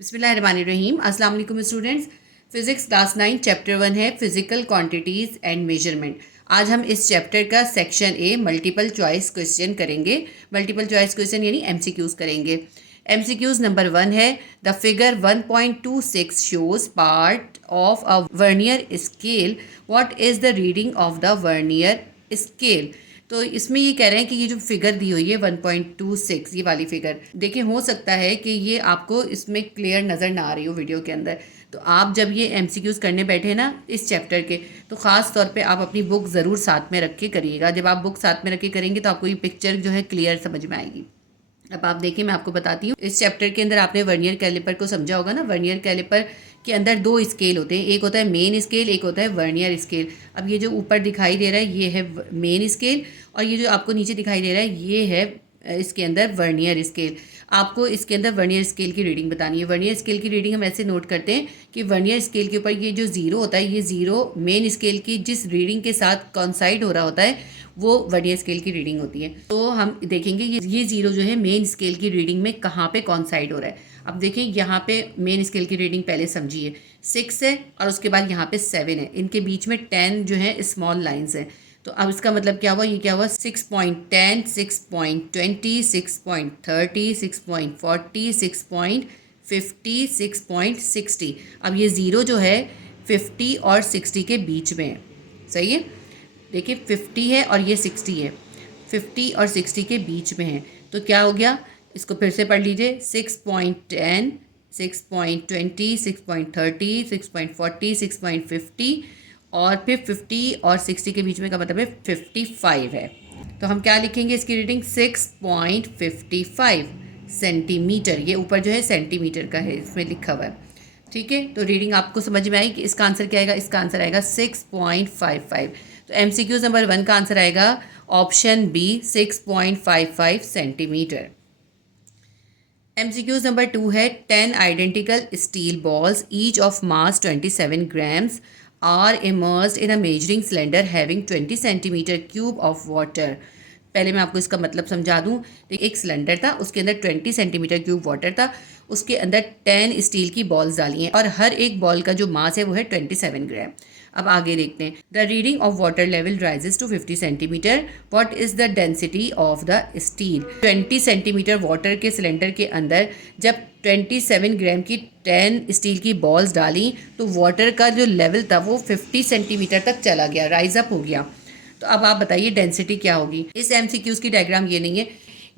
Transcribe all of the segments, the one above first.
बिस्मिल्लाहिर्रहमानिर्रहीम। अस्सलाम वालेकुम स्टूडेंट्स। फिजिक्स क्लास 9 चैप्टर 1 है फिजिकल क्वांटिटीज़ एंड मेजरमेंट। आज हम इस चैप्टर का section A multiple choice question करेंगे। मल्टीपल चॉइस क्वेश्चन यानी एमसीक्यूज करेंगे। एमसीक्यूज नंबर 1 है the figure 1.26 shows part of a vernier scale. What is the reading of the vernier scale. तो इसमें ये कह रहे हैं कि ये जो फिगर दी हुई है 1.26 ये वाली फिगर, देखिए हो सकता है कि ये आपको इसमें क्लियर नज़र ना आ रही हो वीडियो के अंदर। तो आप जब ये एमसीक्यूज़ करने बैठे ना इस चैप्टर के, तो ख़ास तौर पे आप अपनी बुक ज़रूर साथ में रख के करिएगा। जब आप बुक साथ में रख के करेंगे तो आपको ये पिक्चर जो है क्लियर समझ में आएगी। अब आप देखिए, मैं आपको बताती हूँ। इस चैप्टर के अंदर आपने वर्नियर कैलिपर को समझा होगा ना। वर्नियर कैलिपर के अंदर दो स्केल होते हैं, एक होता है मेन स्केल, एक होता है वर्नियर स्केल। अब ये जो ऊपर दिखाई दे रहा है ये है मेन स्केल, और ये जो आपको नीचे दिखाई दे रहा है ये है इसके अंदर वर्नियर स्केल। आपको इसके अंदर वर्नियर स्केल की रीडिंग बतानी है। वर्नियर स्केल की रीडिंग हम ऐसे नोट करते हैं कि वर्नियर स्केल के ऊपर ये जो ज़ीरो होता है, ये ज़ीरो मेन स्केल की जिस रीडिंग के साथ कॉन्साइड हो रहा होता है वो वर्नियर स्केल की रीडिंग होती है। तो हम देखेंगे ये ज़ीरो जो है मेन स्केल की रीडिंग में कहाँ पे कॉन्साइड हो रहा है। अब देखिए यहाँ पे मेन स्केल की रीडिंग पहले समझिए 6 है, और उसके बाद यहाँ पे 7 है, इनके बीच में 10 जो है स्मॉल लाइन्स हैं। तो अब इसका मतलब क्या हुआ, ये क्या हुआ 6.10, 6.20, 6.30, 6.40, 6.50, 6.60। अब ये ज़ीरो जो है 50 और 60 के बीच में है, सही है। देखिए 50 है और ये 60 है, 50 और 60 के बीच में है। तो क्या हो गया, इसको फिर से पढ़ लीजिए 6.10, 6.20, 6.30, 6.40, 6.50 और फिर 50 और 60 के बीच में का मतलब है 55 है। तो हम क्या लिखेंगे इसकी रीडिंग 6.55 सेंटीमीटर। ये ऊपर जो है सेंटीमीटर का है, इसमें लिखा हुआ है, ठीक है। तो रीडिंग आपको समझ में आई कि इसका आंसर क्या आएगा। इसका आंसर आएगा 6.55। तो एमसीक्यूज नंबर 1 का आंसर आएगा option B 6.55 centimetre. MCQs number 2 है 10 identical steel balls each of mass 27 grams are immersed in a measuring cylinder having 20 centimetre cube of water. पहले मैं आपको इसका मतलब समझा दूं। एक सिलेंडर था, उसके अंदर 20 सेंटीमीटर क्यूब वाटर था, उसके अंदर 10 स्टील की बॉल्स डाली हैं और हर एक बॉल का जो मास है वो है 27 ग्राम। अब आगे देखते हैं। The reading of water level rises to 50 centimetre. What is the density of the steel. 20 centimetre water के सिलेंडर के अंदर जब 27 ग्राम की 10 स्टील की बॉल्स डाली तो वाटर का जो लेवल था वो 50 सेंटीमीटर तक चला गया, राइज अप हो गया। तो अब आप बताइए डेंसिटी क्या होगी। इस एमसीक्यूज़ की डायग्राम ये नहीं है,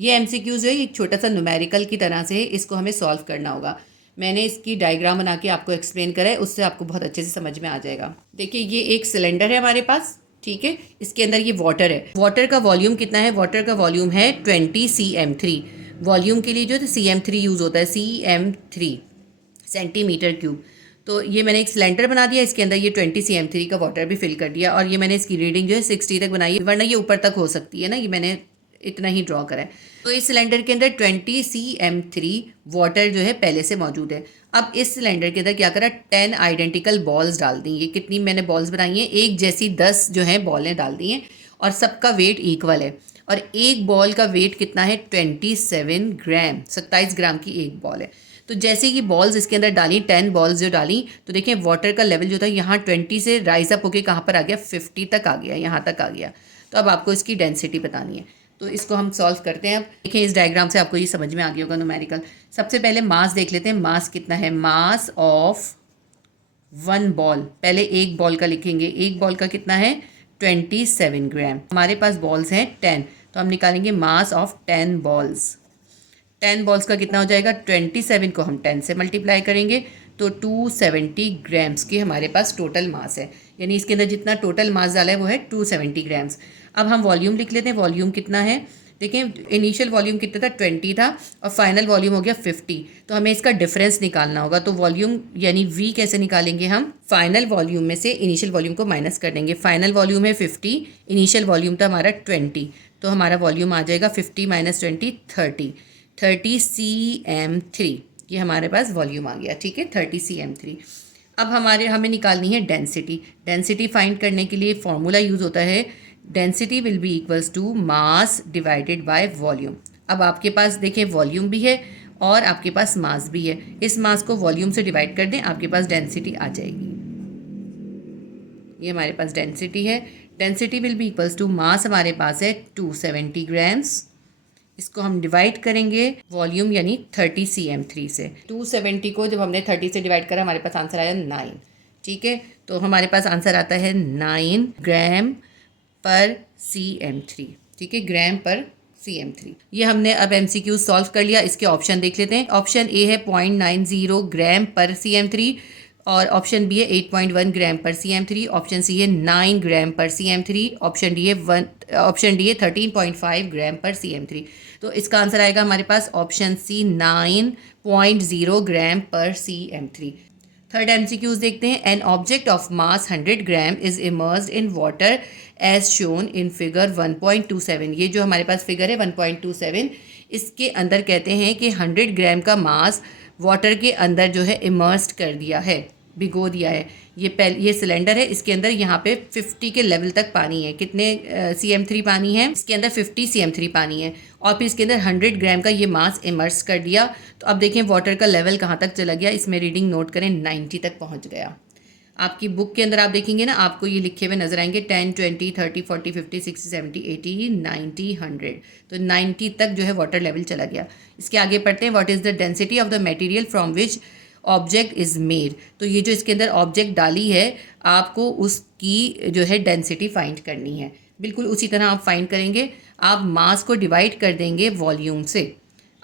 ये एमसीक्यूज़ है, एक छोटा सा न्यूमेरिकल की तरह से है, इसको हमें सॉल्व करना होगा। मैंने इसकी डायग्राम बना के आपको एक्सप्लेन करा है, उससे आपको बहुत अच्छे से समझ में आ जाएगा। देखिए ये एक सिलेंडर है हमारे पास, ठीक है। इसके अंदर ये वाटर है। वाटर का वॉल्यूम कितना है, वाटर का वॉल्यूम है 20 cm3। वॉल्यूम के लिए जो है cm3 यूज़ होता है, cm3 सेंटीमीटर क्यूब। तो ये मैंने एक सिलेंडर बना दिया, इसके अंदर ये 20 cm3 का वाटर भी फिल कर दिया, और ये मैंने इसकी रीडिंग जो है 60 तक बनाई है, वरना ये ऊपर तक हो सकती है ना, ये मैंने इतना ही ड्रॉ करा है। तो इस सिलेंडर के अंदर 20 cm3 वाटर जो है पहले से मौजूद है। अब इस सिलेंडर के अंदर क्या करा, 10 आइडेंटिकल बॉल्स डाल दी। ये कितनी मैंने बॉल्स बनाई हैं, एक जैसी 10 जो है बॉलें डाल दी हैं, और सबका वेट इक्वल है। और एक बॉल का वेट कितना है 27 ग्राम, 27 ग्राम की एक बॉल है। तो जैसे ये बॉल्स इसके अंदर डाली, 10 बॉल्स जो डाली, तो देखिए वाटर का लेवल जो था यहाँ 20 से राइज अप होकर कहाँ पर आ गया, 50 तक आ गया, यहाँ तक आ गया। तो अब आपको इसकी डेंसिटी बतानी है, तो इसको हम सॉल्व करते हैं। अब देखिए इस डायग्राम से आपको ये समझ में आ गया होगा न्यूमेरिकल। सबसे पहले मास देख लेते हैं, मास कितना है। मास ऑफ 1 बॉल, पहले एक बॉल का लिखेंगे, एक बॉल का कितना है 27 ग्राम। हमारे पास बॉल्स हैं 10, तो हम निकालेंगे मास ऑफ 10 बॉल्स। 10 बॉल्स का कितना हो जाएगा, 27 को हम 10 से मल्टीप्लाई करेंगे तो 270 ग्राम्स की हमारे पास टोटल मास है। यानी इसके अंदर जितना टोटल मास डाला है वो है 270 ग्राम्स। अब हम वॉल्यूम लिख लेते हैं, वॉल्यूम कितना है। देखिए इनिशियल वॉल्यूम कितना था 20 था, और फाइनल वॉल्यूम हो गया 50। तो हमें इसका डिफरेंस निकालना होगा। तो वॉल्यूम यानी V कैसे निकालेंगे हम, फाइनल वॉल्यूम में से इनिशियल वॉल्यूम को माइनस कर देंगे। फाइनल वॉल्यूम है 50, इनिशियल वॉल्यूम था हमारा 20, तो हमारा वॉल्यूम आ जाएगा 50 माइनस 20 30 cm3। ये हमारे पास वॉल्यूम आ गया, ठीक है 30 cm3। अब हमें निकालनी है डेंसिटी। डेंसिटी फाइंड करने के लिए फॉर्मूला यूज़ होता है, density will be equals to mass divided by volume. अब आपके पास देखिए वॉल्यूम भी है और आपके पास मास भी है। इस मास को वॉल्यूम से डिवाइड कर दें, आपके पास डेंसिटी आ जाएगी। ये हमारे पास डेंसिटी है। Density will be equals to mass हमारे पास है 270 ग्राम्स। इसको हम डिवाइड करेंगे वॉल्यूम यानी 30 cm3 से। 270 को जब हमने 30 से डिवाइड करा हमारे पास आंसर आया 9। ठीक है, तो हमारे पास आंसर आता है 9 ग्राम पर cm3। ठीक है, ग्राम पर cm3। ये हमने अब MCQ सॉल्व कर लिया। इसके ऑप्शन देख लेते हैं। ऑप्शन ए है 0.90 ग्राम पर cm3 और ऑप्शन बी है 8.1 ग्राम पर cm3, ऑप्शन सी है 9 ग्राम पर cm3, ऑप्शन डी है 13.5 ग्राम पर cm3। तो इसका आंसर आएगा हमारे पास ऑप्शन सी 9.0 ग्राम पर cm3। थर्ड MCQs देखते हैं। An object of mass 100 gram is immersed in water as shown in figure 1.27। ये जो हमारे पास फिगर है 1.27, इसके अंदर कहते हैं कि 100 ग्राम का मास वाटर के अंदर जो है इमर्स्ड कर दिया है, भिगो दिया है। ये सिलेंडर है, इसके अंदर यहाँ पे 50 के लेवल तक पानी है। कितने cm3 पानी है? इसके अंदर 50 cm3 पानी है और फिर इसके अंदर 100 ग्राम का ये मास इमर्स कर दिया। तो अब देखें वाटर का लेवल कहाँ तक चला गया। इसमें रीडिंग नोट करें, 90 तक पहुँच गया। आपकी बुक के अंदर आप देखेंगे ना, आपको ये लिखे हुए नजर आएंगे 10, 20, 30, 40, 50, 60, 70, 80, 90, 100। तो 90 तक जो है वाटर लेवल चला गया। इसके आगे पढ़ते हैं। What is the density of the material from which object is made. तो ये जो इसके अंदर ऑब्जेक्ट डाली है, आपको उसकी जो है डेंसिटी फाइंड करनी है। बिल्कुल उसी तरह आप फाइंड करेंगे। आप मास को डिवाइड कर देंगे वॉल्यूम से।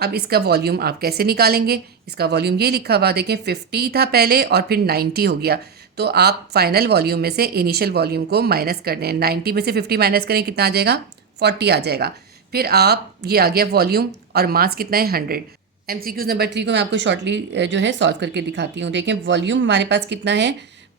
अब इसका वॉल्यूम आप कैसे निकालेंगे? इसका वॉल्यूम ये लिखा हुआ देखें, 50 था पहले और फिर 90 हो गया। तो आप फाइनल वॉल्यूम में से इनिशियल वॉल्यूम को माइनस कर दें। 90 में से 50 माइनस करें, कितना आ जाएगा? 40 आ जाएगा। फिर आप ये आ गया वॉल्यूम और मास कितना है? 100। MCQ नंबर 3 को मैं आपको शॉर्टली जो है सॉल्व करके दिखाती हूँ। देखें वॉल्यूम हमारे पास कितना है,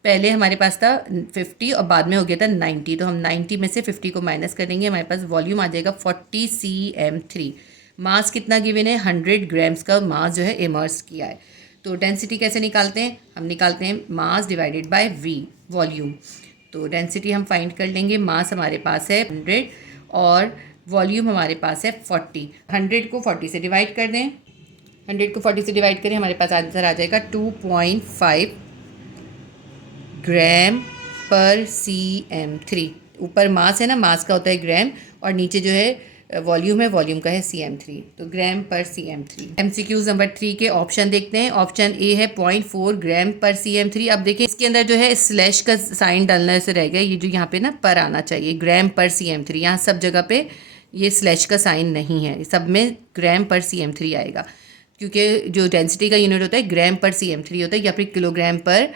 पहले हमारे पास था 50 और बाद में हो गया था 90। तो हम 90 में से 50 को माइनस कर देंगे, हमारे पास वॉल्यूम आ जाएगा 40 cm3। मास कितना गिवन है? 100 ग्राम्स का मास जो है इमर्स किया है। तो डेंसिटी कैसे निकालते हैं? हम निकालते हैं मास डिवाइडेड बाय V, वॉल्यूम। तो डेंसिटी हम फाइंड कर लेंगे। मास हमारे पास है 100 और वॉल्यूम हमारे पास है 40। 100 को 40 से डिवाइड कर दें। 100 को 40 से डिवाइड करें, हमारे पास आंसर आ जाएगा 2.5 ग्राम पर cm3। ऊपर मास है ना, मास का होता है ग्राम और नीचे जो है वॉल्यूम है, वॉल्यूम का है cm3। तो ग्राम पर cm3। MCQ नंबर 3 के ऑप्शन देखते हैं। ऑप्शन ए है 0.4 ग्राम पर cm3। अब देखिए इसके अंदर जो है स्लैश का साइन डालने से रह गया। ये जो यहाँ पे ना पर आना चाहिए, ग्राम पर cm3। यहाँ सब जगह पे ये स्लैश का साइन नहीं है, सब में ग्राम पर cm3 आएगा, क्योंकि जो डेंसिटी का यूनिट होता है ग्राम पर cm3 होता है या फिर किलोग्राम पर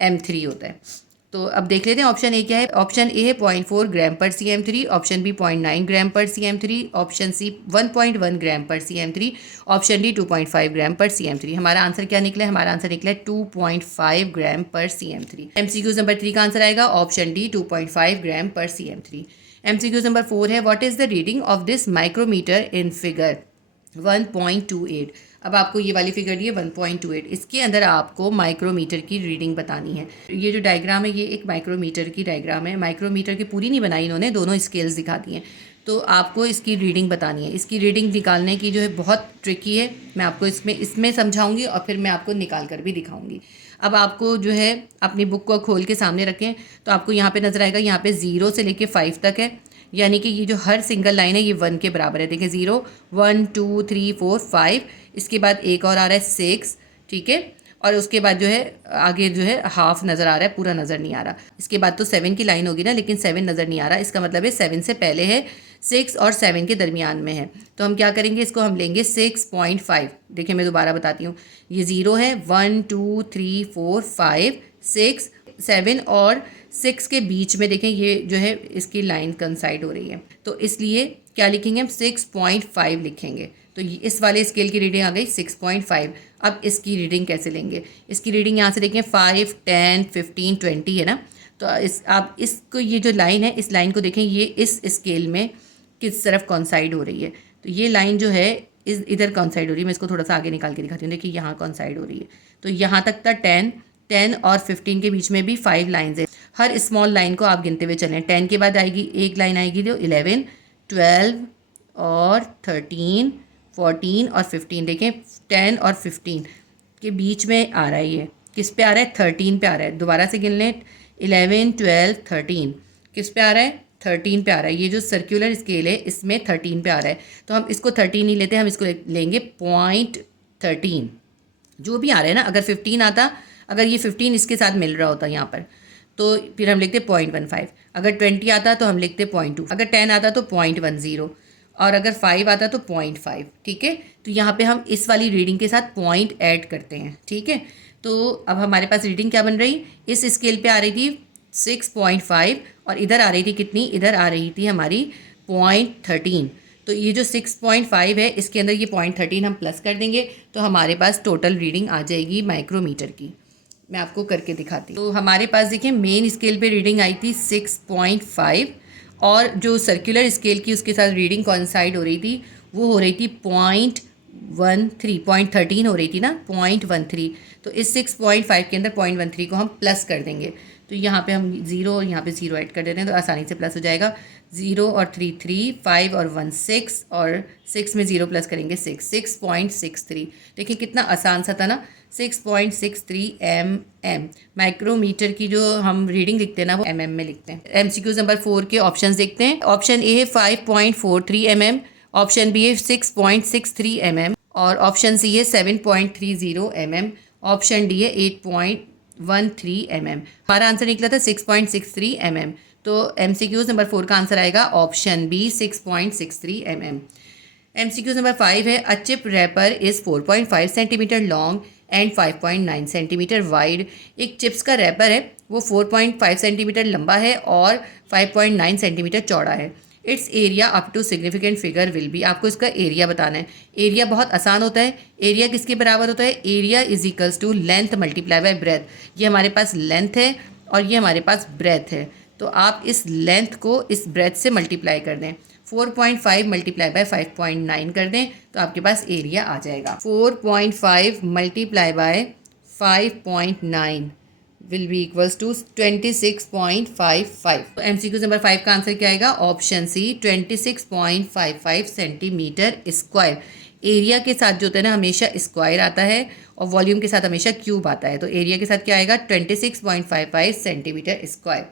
m3 होता है। तो अब देख लेते हैं ऑप्शन ए क्या है। ऑप्शन ए है 0.4 ग्राम पर cm3, ऑप्शन बी 0.9 ग्राम पर cm3, ऑप्शन सी 1.1 ग्राम पर cm3, ऑप्शन डी 2.5 ग्राम पर cm3। हमारा आंसर क्या निकला है? हमारा आंसर निकला है 2.5 ग्राम पर cm3। MCQ नंबर 3 का आंसर आएगा ऑप्शन डी 2.5 ग्राम पर cm3। MCQ नंबर 4 है what is the reading of this micrometer in figure 1.28। अब आपको ये वाली फिगर दी है 1.28, इसके अंदर आपको माइक्रोमीटर की रीडिंग बतानी है। ये जो डायग्राम है ये एक माइक्रोमीटर की डायग्राम है। माइक्रोमीटर की पूरी नहीं बनाई इन्होंने, दोनों स्केल्स दिखा दिए हैं। तो आपको इसकी रीडिंग बतानी है। इसकी रीडिंग निकालने की जो है बहुत ट्रिकी है। मैं आपको इसमें समझाऊंगी और फिर मैं आपको निकाल कर भी दिखाऊंगी। अब आपको जो है अपनी बुक को खोल के सामने रखें तो आपको यहाँ पे नजर आएगा, यहाँ पे 0 से लेके 5 तक है, यानी कि ये जो हर सिंगल लाइन है ये 1 के बराबर है। देखिए 0, 1, 2, 3, 4, 5, इसके बाद एक और आ रहा है 6, ठीक है, और उसके बाद जो है आगे जो है हाफ नज़र आ रहा है, पूरा नज़र नहीं आ रहा। इसके बाद तो 7 की लाइन होगी ना, लेकिन 7 नज़र नहीं आ रहा। इसका मतलब है 7 से पहले है, 6 और 7 के दरमियान में है। तो हम क्या करेंगे, इसको हम लेंगे 6.5। देखिए मैं दोबारा बताती हूँ, ये 0 है, 1, 2, 3, 4, 5, 6, 7 और 6 के बीच में देखें ये जो है इसकी लाइन कंसाइड हो रही है। तो इसलिए क्या लिखेंगे हम? 6.5 लिखेंगे। तो इस वाले स्केल की रीडिंग आ गई 6.5। अब इसकी रीडिंग कैसे लेंगे? इसकी रीडिंग यहाँ से देखें 5, 10, 15, 20 है ना। तो आप इसको, ये जो लाइन है इस लाइन को देखें, ये इस स्केल में किस तरफ कॉन्साइड हो रही है। तो ये लाइन जो है इधर कॉन्साइड हो रही है। मैं इसको थोड़ा सा आगे निकाल के दिखाती हूँ। देखिए यहाँ कॉन्साइड हो रही है। तो यहाँ तक था 10 और 15 के बीच में भी 5 लाइन्स है। हर स्मॉल लाइन को आप गिनते हुए चलें। 10 के बाद आएगी एक लाइन आएगी जो 11, 12 और 13, 14 और 15, देखें 10 और 15 के बीच में आ रहा है, ये किस पे आ रहा है, 13 पे आ रहा है। दोबारा से गिन लें, 11, 12, 13 किस पे आ रहा है, 13 पे आ रहा है। ये जो सर्कुलर स्केल है इसमें 13 पे आ रहा है, तो हम इसको 13 नहीं लेते, हम इसको लेंगे 0.13 जो भी आ रहा है ना। अगर 15 आता, अगर ये 15 इसके साथ मिल रहा होता यहाँ पर, तो फिर हम लिखते 0.15। अगर 20 आता तो हम लिखते 0.2, अगर 10 आता तो 0.10, और अगर 5 आता तो 0.5। ठीक है, तो यहाँ पे हम इस वाली रीडिंग के साथ पॉइंट ऐड करते हैं। ठीक है, तो अब हमारे पास रीडिंग क्या बन रही, इस स्केल पे आ रही थी 6.5 और इधर आ रही थी कितनी, इधर आ रही थी हमारी 0.13। तो ये जो 6.5 है इसके अंदर ये 0.13 हम प्लस कर देंगे, तो हमारे पास टोटल रीडिंग आ जाएगी माइक्रोमीटर की। मैं आपको करके दिखाती हूँ। तो हमारे पास देखिए मेन स्केल पे रीडिंग आई थी 6.5, और जो सर्कुलर स्केल की उसके साथ रीडिंग कॉइंसाइड हो रही थी वो हो रही थी 0.13, 0.13 हो रही थी ना, 0.13। तो इस 6.5 के अंदर 0.13 को हम प्लस कर देंगे, तो यहाँ पे हम 0 और यहाँ पे 0 ऐड कर देते हैं, तो आसानी से प्लस हो जाएगा। 0 और 3 3, 5 और 1 6, और 6 में 0 प्लस करेंगे 6, 6.63। देखिए कितना आसान सा था ना, 6.63 mm। माइक्रोमीटर की जो हम रीडिंग लिखते हैं ना वो mm में लिखते हैं। MCQ नंबर 4 के ऑप्शंस देखते हैं। ऑप्शन ए है 5.43 mm, ऑप्शन बी है 6.63 mm, और ऑप्शन सी है 7.30 mm, ऑप्शन डी है 8.13 mm। हमारा आंसर निकला था 6.63 mm, तो MCQ नंबर 4 का आंसर आएगा option B 6.63 mm। MCQ number 5 है a chip wrapper is 4.5 centimetre long and 5.9 centimetre wide. एक चिप्स का रैपर है वो 4.5 सेंटीमीटर लंबा है और 5.9 सेंटीमीटर चौड़ा है। Its area up to significant figure will be. आपको इसका एरिया बताना है। एरिया बहुत आसान होता है। एरिया किसके बराबर होता है, area is equals to length multiply by breadth. ये हमारे पास लेंथ है और ये हमारे पास ब्रेथ है, तो आप इस लेंथ को इस ब्रेथ से मल्टीप्लाई कर दें। 4.5 मल्टीप्लाई बाय 5.9 कर दें तो आपके पास एरिया आ जाएगा। 4.5 multiply by 5.9 will be equals to 26.55। तो MCQ नंबर 5 का आंसर क्या आएगा, option C 26.55 centimetre square. Area के साथ जो होता है ना हमेशा स्क्वायर आता है और वॉल्यूम के साथ हमेशा क्यूब आता है, तो एरिया के साथ क्या आएगा 26.55 सेंटीमीटर स्क्वायर।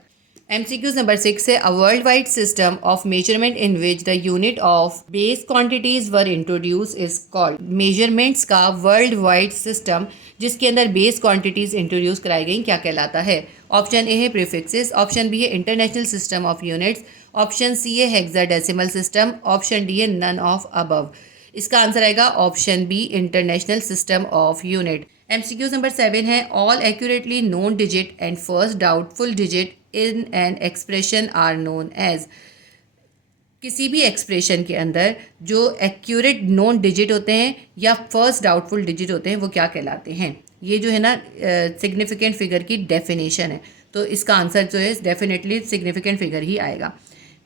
MCQ नंबर 6 है a world wide system of measurement in which the unit of base quantities were introduce is called. Measurements का वर्ल्ड वाइड सिस्टम जिसके अंदर बेस क्वांटिटीज इंट्रोड्यूस कराई गई क्या कहलाता है। ऑप्शन ए है प्रीफिक्सेस, ऑप्शन बी है international system of units, option C है हेक्साडेसिमल सिस्टम, ऑप्शन डी है नन ऑफ अबव। इसका आंसर आएगा option B international system of unit. MCQ number 7 है all accurately known digit and first doubtful digit in an expression are known as. किसी भी expression के अंदर जो accurate known digit होते हैं या फर्स्ट डाउटफुल डिजिट होते हैं वो क्या कहलाते हैं। ये जो है ना सिग्निफिकेंट फिगर की डेफिनेशन है, तो इसका आंसर जो है डेफिनेटली सिग्निफिकेंट फिगर ही आएगा।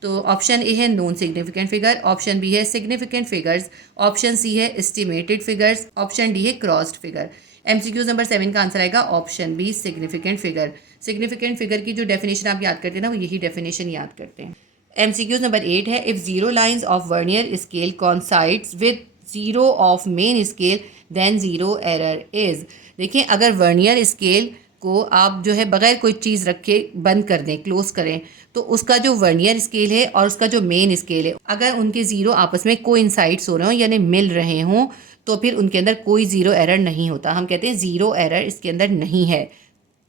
तो ऑप्शन ए है non significant figure, option B है सिग्निफिकेंट फिगर्स, ऑप्शन सी है एस्टिमेटेड फिगर्स, ऑप्शन डी है क्रॉस्ड फिगर। MCQ नंबर 7 का आंसर आएगा option B significant figure. Significant figure की जो डेफिनेशन आप याद करते हैं ना वो यही डेफिनेशन याद करते हैं। MCQ नंबर 8 है if zero lines of vernier scale coincides with zero of main scale then zero error is. देखिए अगर वर्नियर स्केल को आप जो है बगैर कोई चीज़ रखे बंद कर दें, क्लोज करें, तो उसका जो वर्नियर स्केल है और उसका जो मेन स्केल है अगर उनके ज़ीरो आपस में कोइंसाइड्स हो रहे हों यानी मिल रहे हों तो फिर उनके अंदर कोई ज़ीरो एरर नहीं होता। हम कहते हैं ज़ीरो एरर इसके अंदर नहीं है।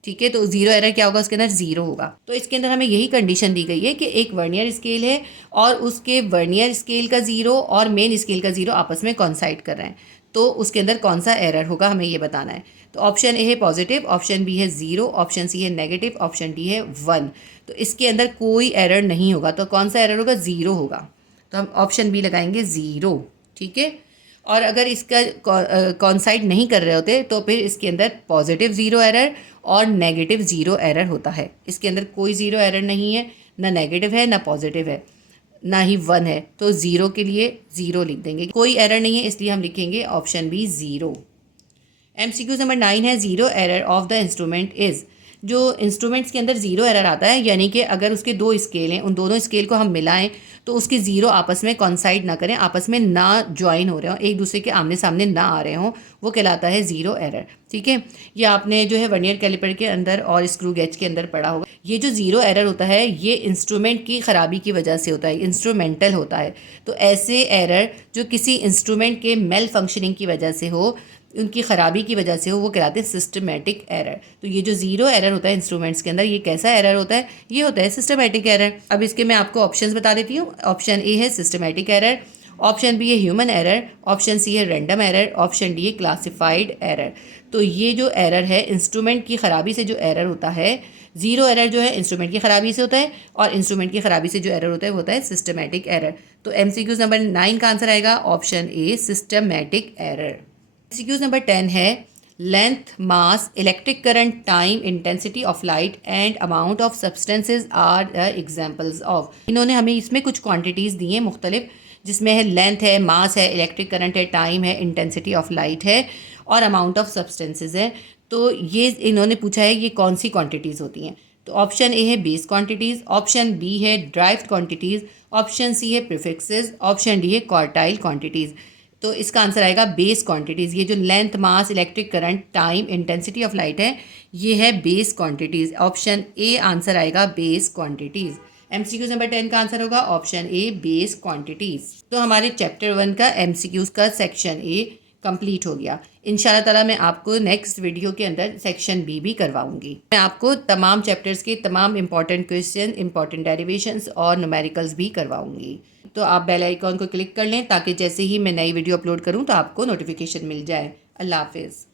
ठीक है, तो ज़ीरो एरर क्या होगा, उसके अंदर ज़ीरो होगा। तो इसके अंदर हमें यही कंडीशन दी गई है कि एक वर्नियर स्केल है और उसके वर्नियर स्केल का ज़ीरो और मेन स्केल का ज़ीरो आपस में कॉन्साइड कर रहे हैं, तो उसके अंदर कौन सा एरर होगा हमें ये बताना है। तो ऑप्शन ए है पॉजिटिव, ऑप्शन बी है ज़ीरो, ऑप्शन सी है नेगेटिव, ऑप्शन डी है 1। तो इसके अंदर कोई एरर नहीं होगा, तो कौन सा एरर होगा, ज़ीरो होगा। तो हम ऑप्शन बी लगाएंगे ज़ीरो। ठीक है, और अगर इसका कॉन्साइड नहीं कर रहे होते तो फिर इसके अंदर पॉजिटिव ज़ीरो एरर और नेगेटिव ज़ीरो एरर होता है। इसके अंदर कोई ज़ीरो एरर नहीं है, ना नेगेटिव है ना पॉजिटिव है ना ही 1 है, तो ज़ीरो के लिए ज़ीरो लिख देंगे। कोई एरर नहीं है इसलिए हम लिखेंगे option B zero. MCQ number 9 है zero error of the instrument is. जो इंस्ट्रूमेंट्स के अंदर ज़ीरो एरर आता है, यानी कि अगर उसके दो स्केल हैं, उन दोनों स्केल को हम मिलाएं तो उसके ज़ीरो आपस में कॉन्साइड ना करें, आपस में ना ज्वाइन हो रहे हों, एक दूसरे के आमने सामने ना आ रहे हों, वो कहलाता है ज़ीरो एरर। ठीक है, ये आपने जो है वर्नियर कैलिपर के अंदर और स्क्रू गेज के अंदर पढ़ा होगा। ये जो ज़ीरो एरर होता है ये इंस्ट्रूमेंट की ख़राबी की वजह से होता है, इंस्ट्रूमेंटल होता है। तो ऐसे एरर जो किसी इंस्ट्रूमेंट के मेल फंक्शनिंग की वजह से हो, उनकी ख़राबी की वजह से हो, वो कहलाते हैं सिस्टमेटिक एरर। तो ये जो ज़ीरो एरर होता है इंस्ट्रूमेंट्स के अंदर, ये कैसा एरर होता है? ये होता है सिस्टमेटिक एरर। अब इसके मैं आपको ऑप्शंस बता देती हूँ। ऑप्शन ए है सिस्टमेटिक एरर, ऑप्शन बी है ह्यूमन एरर, ऑप्शन सी है रैंडम एरर, ऑप्शन डी है क्लासिफाइड एरर। तो ये जो एरर है इंस्ट्रूमेंट की ख़राबी से जो एरर होता है, ज़ीरो एरर जो है इंस्ट्रूमेंट की ख़राबी से होता है, और इंस्ट्रूमेंट की ख़राबी से जो एरर होता है वो होता है सिस्टमेटिक एरर। तो MCQ नंबर 9 का आंसर आएगा option A systematic error. MCQ number 10 है length, mass, electric current, time, intensity of light and amount of substances are the examples of. इन्होंने हमें इसमें कुछ क्वांटिटीज़ दी हैं मुख्तलिफ, जिसमें है लेंथ है, मास है, इलेक्ट्रिक करंट है, टाइम है, इंटेंसिटी ऑफ लाइट है और अमाउंट ऑफ सब्सटेंसेज है। तो ये इन्होंने पूछा है ये कौन सी क्वांटिटीज़ होती हैं। तो ऑप्शन ए है बेस क्वांटिटीज़, ऑप्शन बी है ड्राइव्ड क्वांटिटीज़, ऑप्शन सी है प्रीफिक्सेस, ऑप्शन डी है क्वार्टाइल क्वांटिटीज़। तो इसका आंसर आएगा बेस क्वांटिटीज़। ये जो length, mass, electric current, time, intensity of light है, ये है base quantities. Option A answer आएगा बेस क्वांटिटीज़। MCQ नंबर 10 का आंसर होगा ऑप्शन ए बेस क्वांटिटीज़। तो हमारे चैप्टर 1 का MCQ का सेक्शन ए कंप्लीट हो गया। इंशाल्लाह ताला मैं आपको नेक्स्ट वीडियो के अंदर सेक्शन बी भी करवाऊंगी। मैं आपको तमाम चैप्टर्स के तमाम इंपॉर्टेंट क्वेश्चन, इंपॉर्टेंट डेरिवेशंस और न्यूमेरिकल्स भी करवाऊंगी। तो आप बेल आइकॉन को क्लिक कर लें ताकि जैसे ही मैं नई वीडियो अपलोड करूं तो आपको नोटिफिकेशन मिल जाए। अल्लाह हाफिज़।